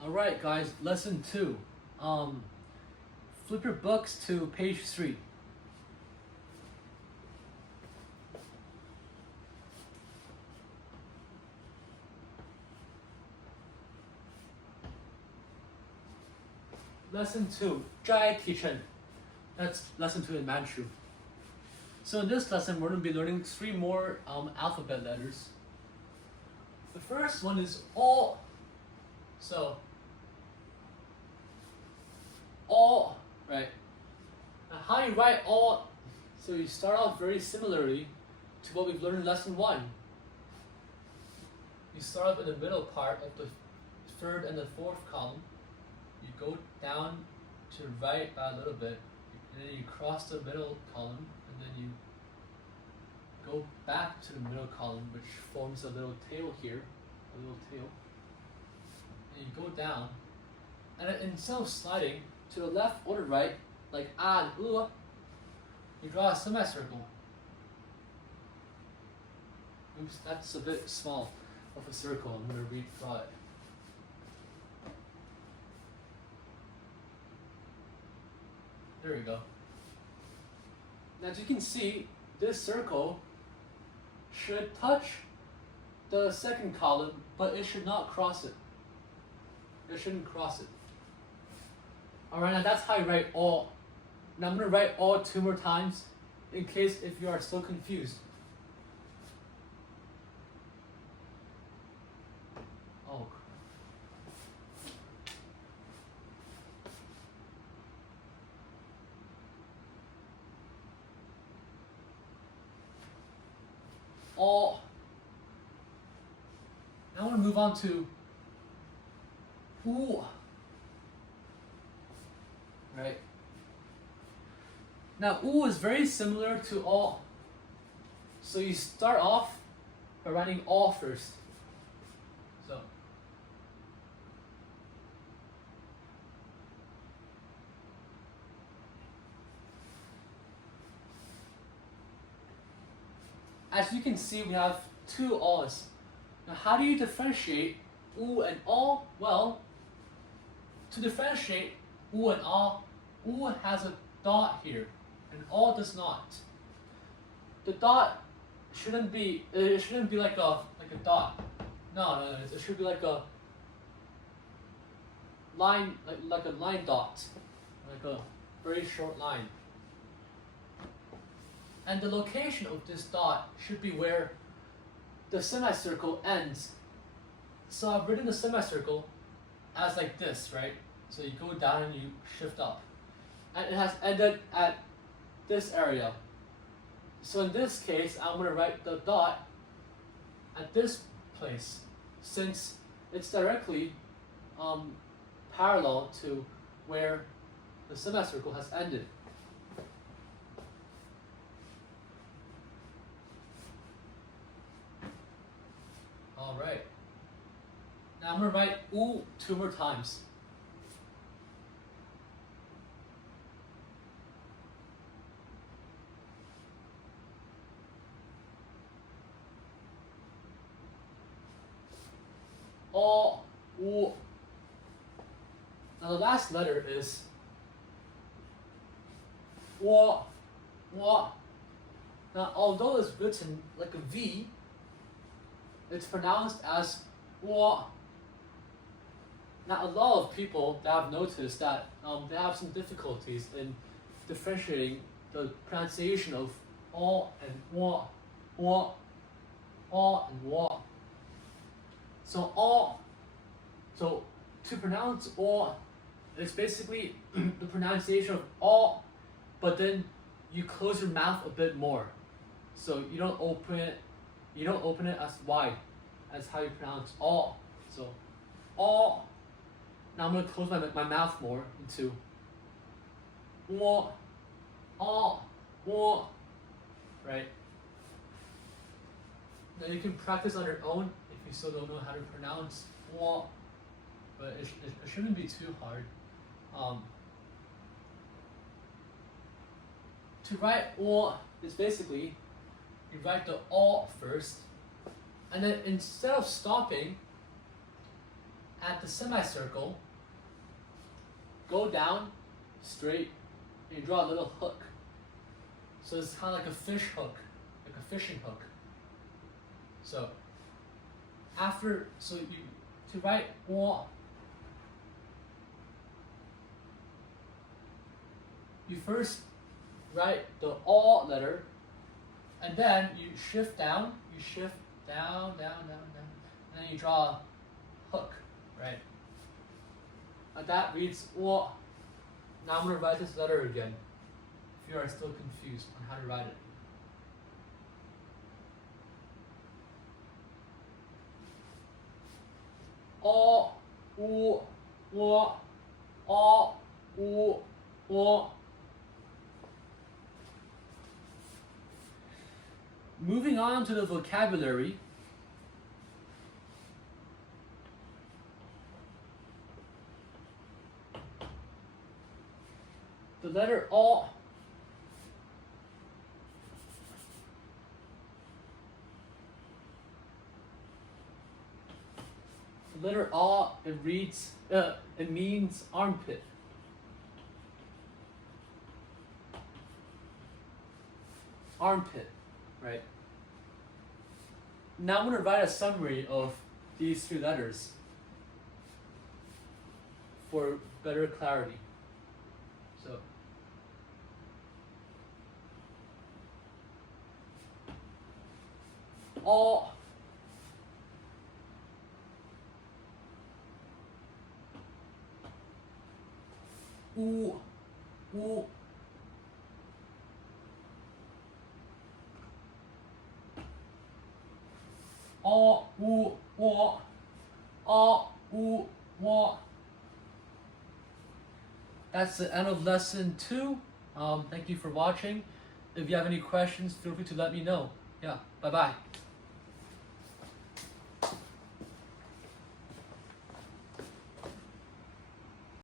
Alright guys, lesson 2. Flip your books to page 3. Lesson 2, 摘提成. That's lesson 2 in Manchu. So in this lesson, we're going to be learning 3 more alphabet letters. The first one is all. So, all, right? Now how you write all, so you start off very similarly to what we've learned in lesson 1. You start off in the middle part of the third and the fourth column. You go down to the right by a little bit, and then you cross the middle column, and then you go back to the middle column, which forms a little tail here, a little tail. And you go down, and then instead of sliding to the left or the right, like a and you draw a semicircle. Oops, that's a bit small of a circle. I'm going to redraw it. There we go. Now as you can see, this circle should touch the second column, but it should not cross it. It shouldn't cross it. Alright, now that's how you write all. Now I'm going to write all 2 more times in case if you are still confused. Oh. All. Now I want to move on to ooh. Right? Now ooh is very similar to all. So you start off by writing all first. So as you can see, we have 2 alls. Now how do you differentiate oo and all? Well, to differentiate oo and all, oo has a dot here, and all does not. The dot shouldn't be like a dot. No, it should be like a line, like a line dot, like a very short line. And the location of this dot should be where the semicircle ends. So I've written the semicircle as like this, right? So you go down and you shift up. And it has ended at this area. So in this case, I'm going to write the dot at this place, since it's directly parallel to where the semicircle has ended. Alright. Now I'm going to write oo 2 more times. All, oo. Now the last letter is wa, wa. Now although it's written like a V, it's pronounced as wa. Now a lot of people that have noticed that they have some difficulties in differentiating the pronunciation of all and wa, all and wa. So all, so to pronounce all, it's basically the pronunciation of all, but then you close your mouth a bit more. So you don't open it as wide as how you pronounce all. So all. Now I'm going to close my mouth more into wa, all, wa, right? Now you can practice on your own if you still don't know how to pronounce wa, but it shouldn't be too hard. To write wa is basically you write the all first, and then instead of stopping at the semicircle, go down straight and you draw a little hook. So it's kind of like a fish hook, like a fishing hook. So to write or, you first write the all letter, and then you shift down, down, and then you draw a hook, right? And that reads or. Now I'm going to write this letter again, if you are still confused on how to write it. O, U, O, O, U, O. Moving on to the vocabulary. The letter O it reads it means armpit. Armpit, right? Now I'm going to write a summary of these two letters for better clarity. So O, U, U, O, U, O, O, U, O. That's the end of lesson 2. Thank you for watching. If you have any questions, feel free to let me know. Yeah, bye-bye.